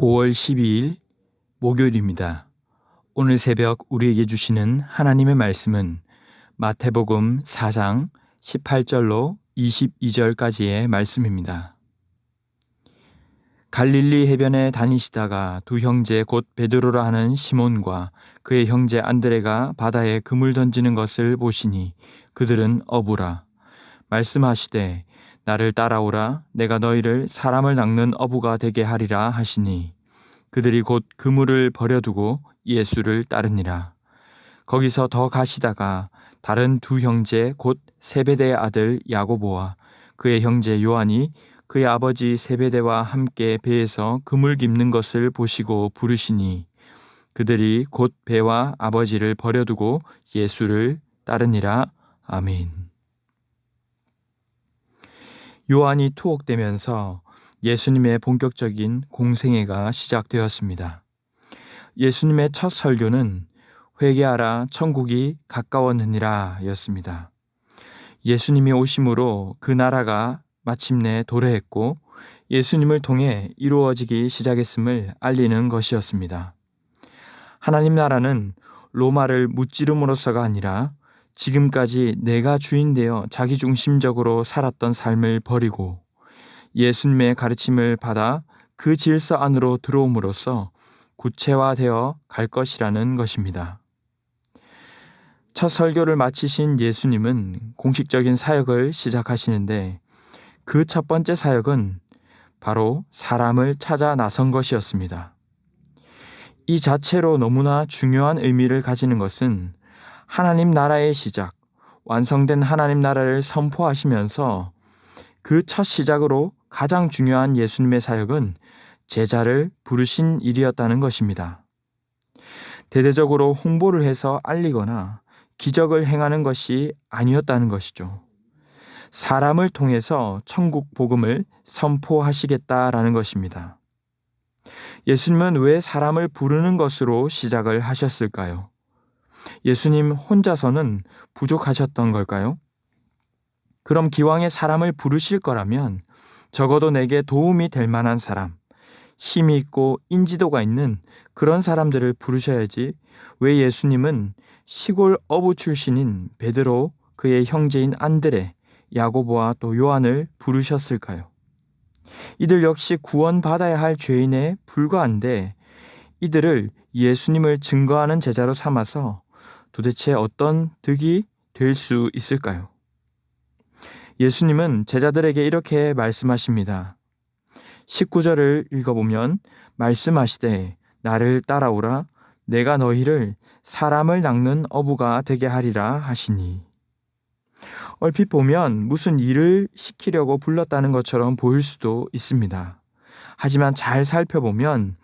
5월 12일 목요일입니다. 오늘 새벽 우리에게 주시는 하나님의 말씀은 마태복음 4장 18절로 22절까지의 말씀입니다. 갈릴리 해변에 다니시다가 두 형제 곧 베드로라 하는 시몬과 그의 형제 안드레가 바다에 그물 던지는 것을 보시니 그들은 어부라. 말씀하시되 나를 따라오라. 내가 너희를 사람을 낚는 어부가 되게 하리라 하시니 그들이 곧 그물을 버려두고 예수를 따르니라. 거기서 더 가시다가 다른 두 형제 곧 세베대의 아들 야고보와 그의 형제 요한이 그의 아버지 세베대와 함께 배에서 그물 깁는 것을 보시고 부르시니 그들이 곧 배와 아버지를 버려두고 예수를 따르니라. 아멘. 요한이 투옥되면서 예수님의 본격적인 공생애가 시작되었습니다. 예수님의 첫 설교는 회개하라 천국이 가까웠느니라 였습니다. 예수님이 오심으로 그 나라가 마침내 도래했고 예수님을 통해 이루어지기 시작했음을 알리는 것이었습니다. 하나님 나라는 로마를 무찌름으로서가 아니라 지금까지 내가 주인 되어 자기중심적으로 살았던 삶을 버리고 예수님의 가르침을 받아 그 질서 안으로 들어옴으로써 구체화되어 갈 것이라는 것입니다. 첫 설교를 마치신 예수님은 공식적인 사역을 시작하시는데 그 첫 번째 사역은 바로 사람을 찾아 나선 것이었습니다. 이 자체로 너무나 중요한 의미를 가지는 것은 하나님 나라의 시작, 완성된 하나님 나라를 선포하시면서 그 첫 시작으로 가장 중요한 예수님의 사역은 제자를 부르신 일이었다는 것입니다. 대대적으로 홍보를 해서 알리거나 기적을 행하는 것이 아니었다는 것이죠. 사람을 통해서 천국 복음을 선포하시겠다라는 것입니다. 예수님은 왜 사람을 부르는 것으로 시작을 하셨을까요? 예수님 혼자서는 부족하셨던 걸까요? 그럼 기왕에 사람을 부르실 거라면 적어도 내게 도움이 될 만한 사람, 힘이 있고 인지도가 있는 그런 사람들을 부르셔야지 왜 예수님은 시골 어부 출신인 베드로, 그의 형제인 안드레, 야고보와 또 요한을 부르셨을까요? 이들 역시 구원받아야 할 죄인에 불과한데 이들을 예수님을 증거하는 제자로 삼아서 도대체 어떤 득이 될 수 있을까요? 예수님은 제자들에게 이렇게 말씀하십니다. 19절을 읽어보면 말씀하시되 나를 따라오라. 내가 너희를 사람을 낚는 어부가 되게 하리라 하시니. 얼핏 보면 무슨 일을 시키려고 불렀다는 것처럼 보일 수도 있습니다. 하지만 잘 살펴보면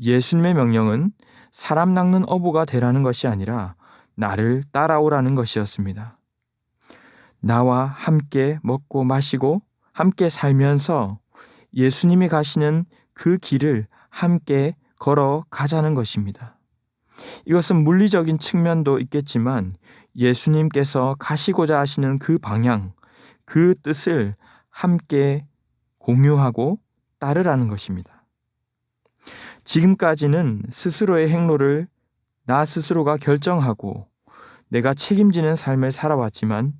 예수님의 명령은 사람 낚는 어부가 되라는 것이 아니라 나를 따라오라는 것이었습니다. 나와 함께 먹고 마시고 함께 살면서 예수님이 가시는 그 길을 함께 걸어가자는 것입니다. 이것은 물리적인 측면도 있겠지만 예수님께서 가시고자 하시는 그 방향, 그 뜻을 함께 공유하고 따르라는 것입니다. 지금까지는 스스로의 행로를 나 스스로가 결정하고 내가 책임지는 삶을 살아왔지만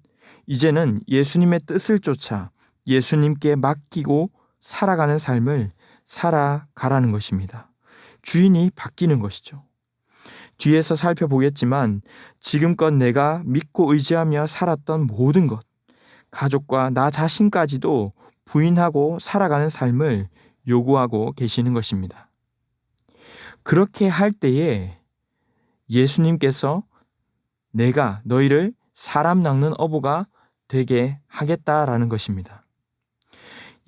이제는 예수님의 뜻을 쫓아 예수님께 맡기고 살아가는 삶을 살아가라는 것입니다. 주인이 바뀌는 것이죠. 뒤에서 살펴보겠지만 지금껏 내가 믿고 의지하며 살았던 모든 것, 가족과 나 자신까지도 부인하고 살아가는 삶을 요구하고 계시는 것입니다. 그렇게 할 때에 예수님께서 내가 너희를 사람 낚는 어부가 되게 하겠다라는 것입니다.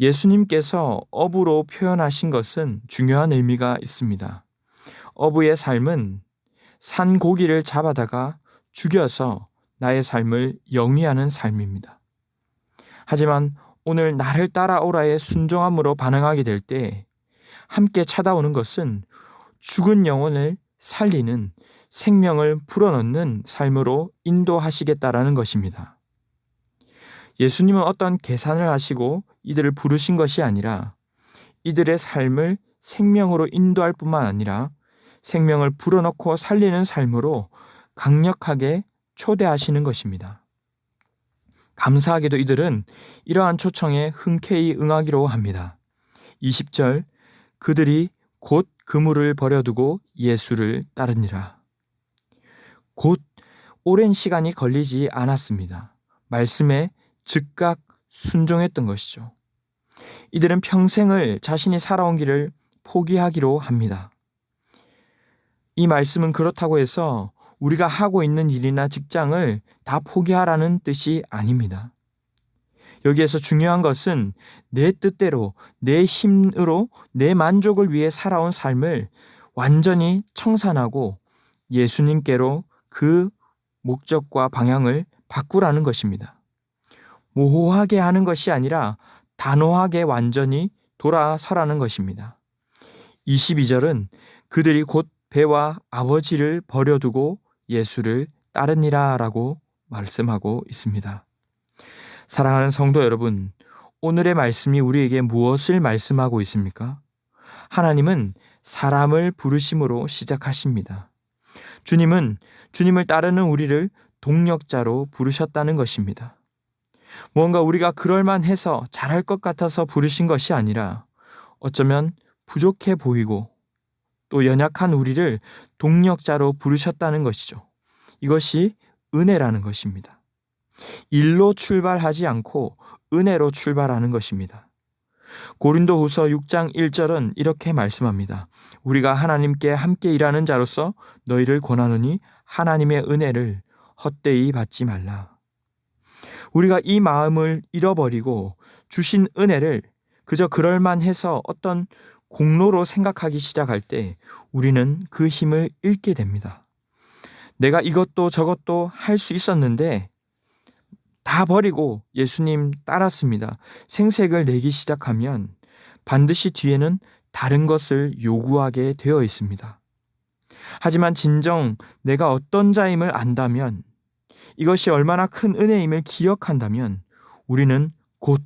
예수님께서 어부로 표현하신 것은 중요한 의미가 있습니다. 어부의 삶은 산 고기를 잡아다가 죽여서 나의 삶을 영위하는 삶입니다. 하지만 오늘 나를 따라오라의 순종함으로 반응하게 될 때 함께 찾아오는 것은 죽은 영혼을 살리는 생명을 불어넣는 삶으로 인도하시겠다라는 것입니다. 예수님은 어떤 계산을 하시고 이들을 부르신 것이 아니라 이들의 삶을 생명으로 인도할 뿐만 아니라 생명을 불어넣고 살리는 삶으로 강력하게 초대하시는 것입니다. 감사하게도 이들은 이러한 초청에 흔쾌히 응하기로 합니다. 20절, 그들이 곧 그물을 버려두고 예수를 따르니라. 곧 오랜 시간이 걸리지 않았습니다. 말씀에 즉각 순종했던 것이죠. 이들은 평생을 자신이 살아온 길을 포기하기로 합니다. 이 말씀은 그렇다고 해서 우리가 하고 있는 일이나 직장을 다 포기하라는 뜻이 아닙니다. 여기에서 중요한 것은 내 뜻대로, 내 힘으로, 내 만족을 위해 살아온 삶을 완전히 청산하고 예수님께로 그 목적과 방향을 바꾸라는 것입니다. 모호하게 하는 것이 아니라 단호하게 완전히 돌아서라는 것입니다. 22절은 그들이 곧 배와 아버지를 버려두고 예수를 따르니라 라고 말씀하고 있습니다. 사랑하는 성도 여러분, 오늘의 말씀이 우리에게 무엇을 말씀하고 있습니까? 하나님은 사람을 부르심으로 시작하십니다. 주님은 주님을 따르는 우리를 동력자로 부르셨다는 것입니다. 뭔가 우리가 그럴만해서 잘할 것 같아서 부르신 것이 아니라 어쩌면 부족해 보이고 또 연약한 우리를 동력자로 부르셨다는 것이죠. 이것이 은혜라는 것입니다. 일로 출발하지 않고 은혜로 출발하는 것입니다. 고린도후서 6장 1절은 이렇게 말씀합니다. 우리가 하나님께 함께 일하는 자로서 너희를 권하노니 하나님의 은혜를 헛되이 받지 말라. 우리가 이 마음을 잃어버리고 주신 은혜를 그저 그럴만해서 어떤 공로로 생각하기 시작할 때 우리는 그 힘을 잃게 됩니다. 내가 이것도 저것도 할 수 있었는데 다 버리고 예수님 따랐습니다. 생색을 내기 시작하면 반드시 뒤에는 다른 것을 요구하게 되어 있습니다. 하지만 진정 내가 어떤 자임을 안다면, 이것이 얼마나 큰 은혜임을 기억한다면 우리는 곧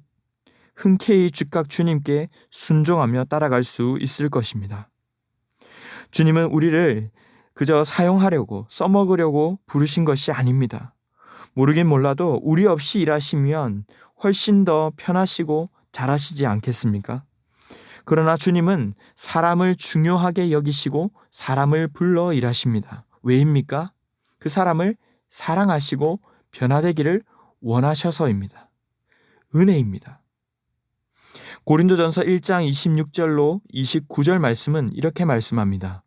흔쾌히 즉각 주님께 순종하며 따라갈 수 있을 것입니다. 주님은 우리를 그저 사용하려고 써먹으려고 부르신 것이 아닙니다. 모르긴 몰라도 우리 없이 일하시면 훨씬 더 편하시고 잘하시지 않겠습니까? 그러나 주님은 사람을 중요하게 여기시고 사람을 불러 일하십니다. 왜입니까? 그 사람을 사랑하시고 변화되기를 원하셔서입니다. 은혜입니다. 고린도전서 1장 26절로 29절 말씀은 이렇게 말씀합니다.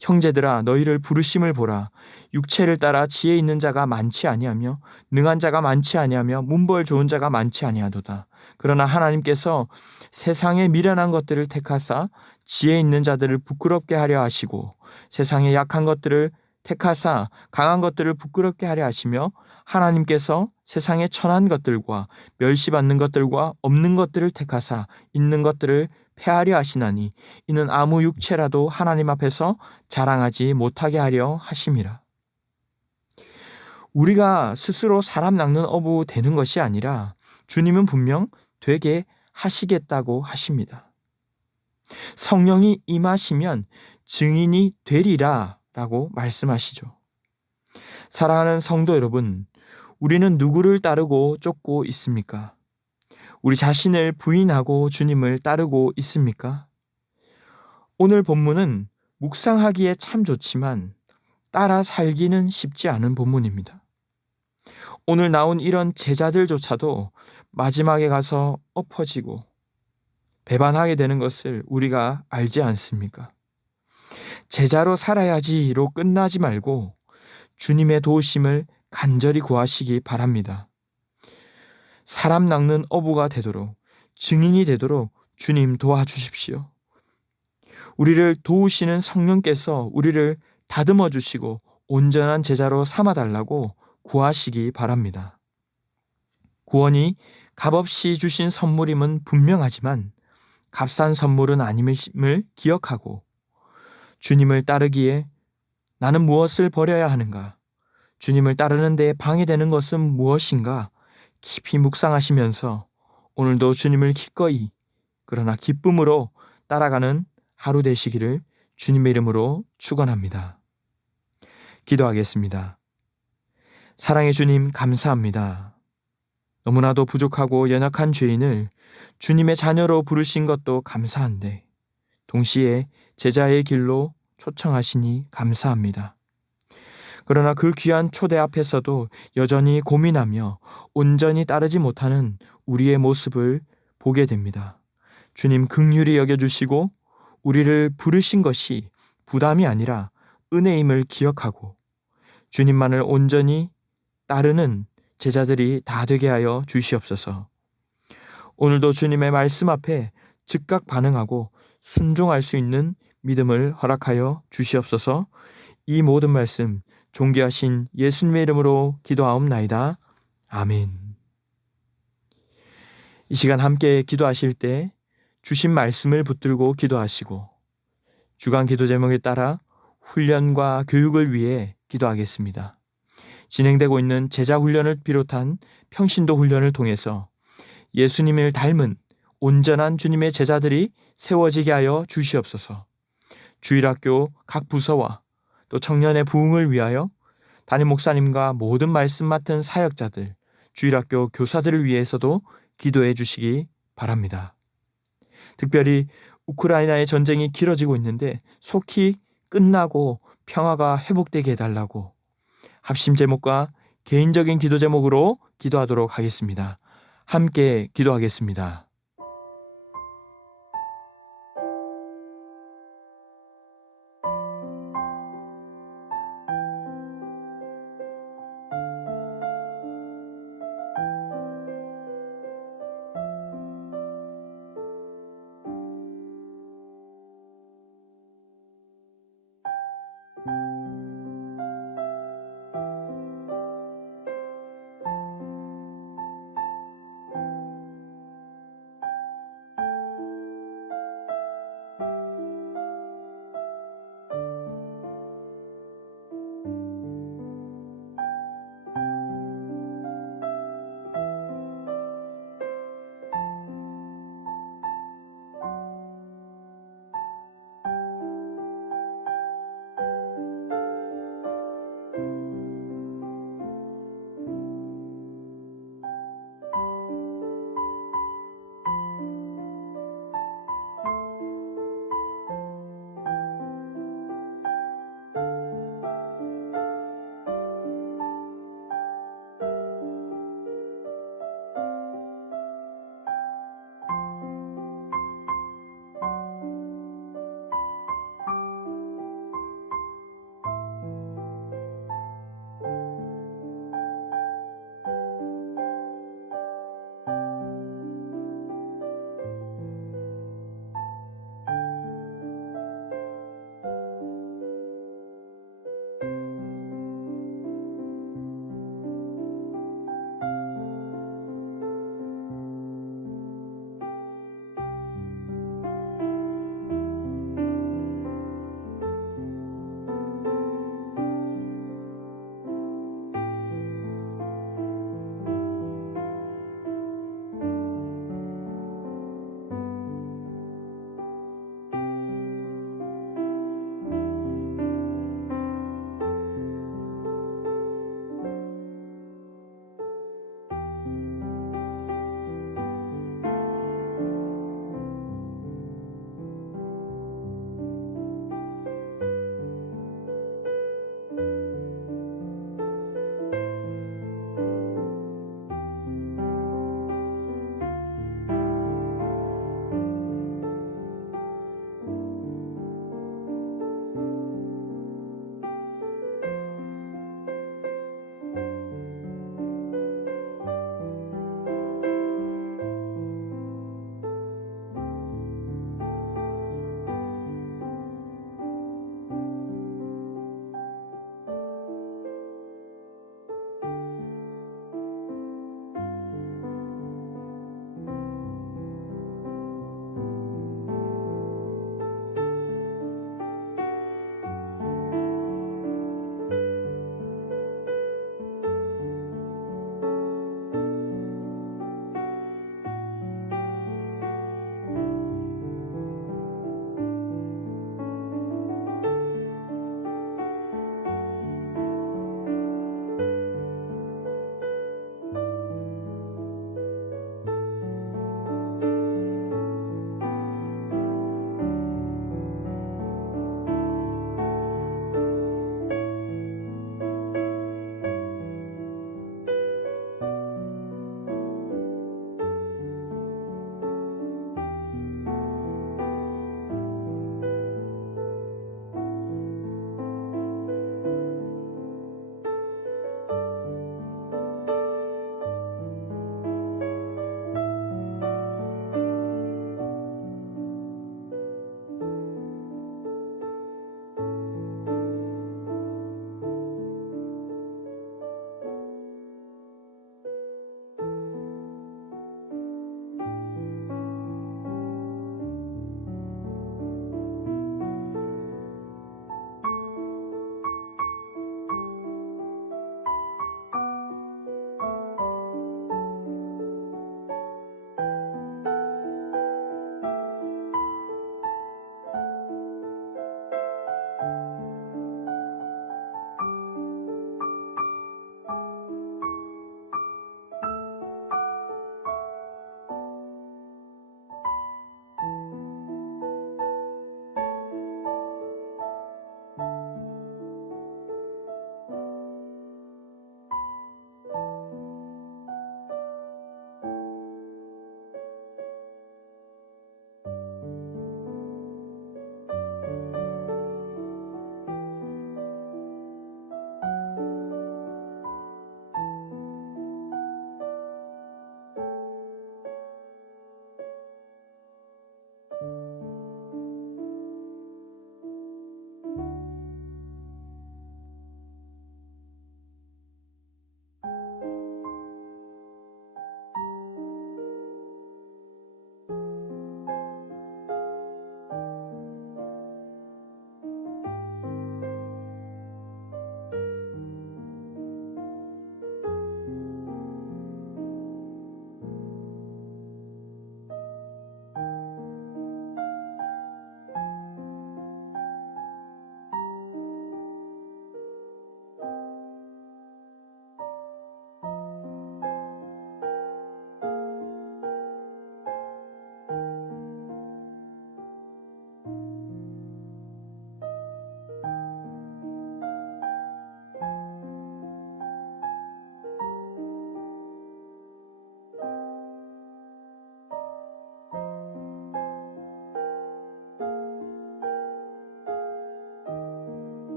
형제들아 너희를 부르심을 보라. 육체를 따라 지혜 있는 자가 많지 아니하며 능한 자가 많지 아니하며 문벌 좋은 자가 많지 아니하도다. 그러나 하나님께서 세상의 미련한 것들을 택하사 지혜 있는 자들을 부끄럽게 하려 하시고 세상의 약한 것들을 택하사 강한 것들을 부끄럽게 하려 하시며 하나님께서 세상의 천한 것들과 멸시받는 것들과 없는 것들을 택하사 있는 것들을 패하려 하시나니 이는 아무 육체라도 하나님 앞에서 자랑하지 못하게 하려 하심이라. 우리가 스스로 사람 낚는 어부 되는 것이 아니라 주님은 분명 되게 하시겠다고 하십니다. 성령이 임하시면 증인이 되리라 라고 말씀하시죠. 사랑하는 성도 여러분, 우리는 누구를 따르고 쫓고 있습니까? 우리 자신을 부인하고 주님을 따르고 있습니까? 오늘 본문은 묵상하기에 참 좋지만 따라 살기는 쉽지 않은 본문입니다. 오늘 나온 이런 제자들조차도 마지막에 가서 엎어지고 배반하게 되는 것을 우리가 알지 않습니까? 제자로 살아야지로 끝나지 말고 주님의 도우심을 간절히 구하시기 바랍니다. 사람 낚는 어부가 되도록, 증인이 되도록 주님 도와주십시오. 우리를 도우시는 성령께서 우리를 다듬어 주시고 온전한 제자로 삼아달라고 구하시기 바랍니다. 구원이 값없이 주신 선물임은 분명하지만 값싼 선물은 아님을 기억하고 주님을 따르기에 나는 무엇을 버려야 하는가? 주님을 따르는 데 방해되는 것은 무엇인가? 깊이 묵상하시면서 오늘도 주님을 기꺼이 그러나 기쁨으로 따라가는 하루 되시기를 주님의 이름으로 축원합니다. 기도하겠습니다. 사랑의 주님, 감사합니다. 너무나도 부족하고 연약한 죄인을 주님의 자녀로 부르신 것도 감사한데 동시에 제자의 길로 초청하시니 감사합니다. 그러나 그 귀한 초대 앞에서도 여전히 고민하며 온전히 따르지 못하는 우리의 모습을 보게 됩니다. 주님 긍휼히 여겨주시고 우리를 부르신 것이 부담이 아니라 은혜임을 기억하고 주님만을 온전히 따르는 제자들이 다 되게 하여 주시옵소서. 오늘도 주님의 말씀 앞에 즉각 반응하고 순종할 수 있는 믿음을 허락하여 주시옵소서. 이 모든 말씀 존귀하신 예수님의 이름으로 기도하옵나이다. 아멘. 이 시간 함께 기도하실 때 주신 말씀을 붙들고 기도하시고 주간 기도 제목에 따라 훈련과 교육을 위해 기도하겠습니다. 진행되고 있는 제자 훈련을 비롯한 평신도 훈련을 통해서 예수님을 닮은 온전한 주님의 제자들이 세워지게 하여 주시옵소서. 주일학교 각 부서와 또 청년의 부흥을 위하여 담임 목사님과 모든 말씀 맡은 사역자들, 주일학교 교사들을 위해서도 기도해 주시기 바랍니다. 특별히 우크라이나의 전쟁이 길어지고 있는데 속히 끝나고 평화가 회복되게 해달라고 합심 제목과 개인적인 기도 제목으로 기도하도록 하겠습니다. 함께 기도하겠습니다.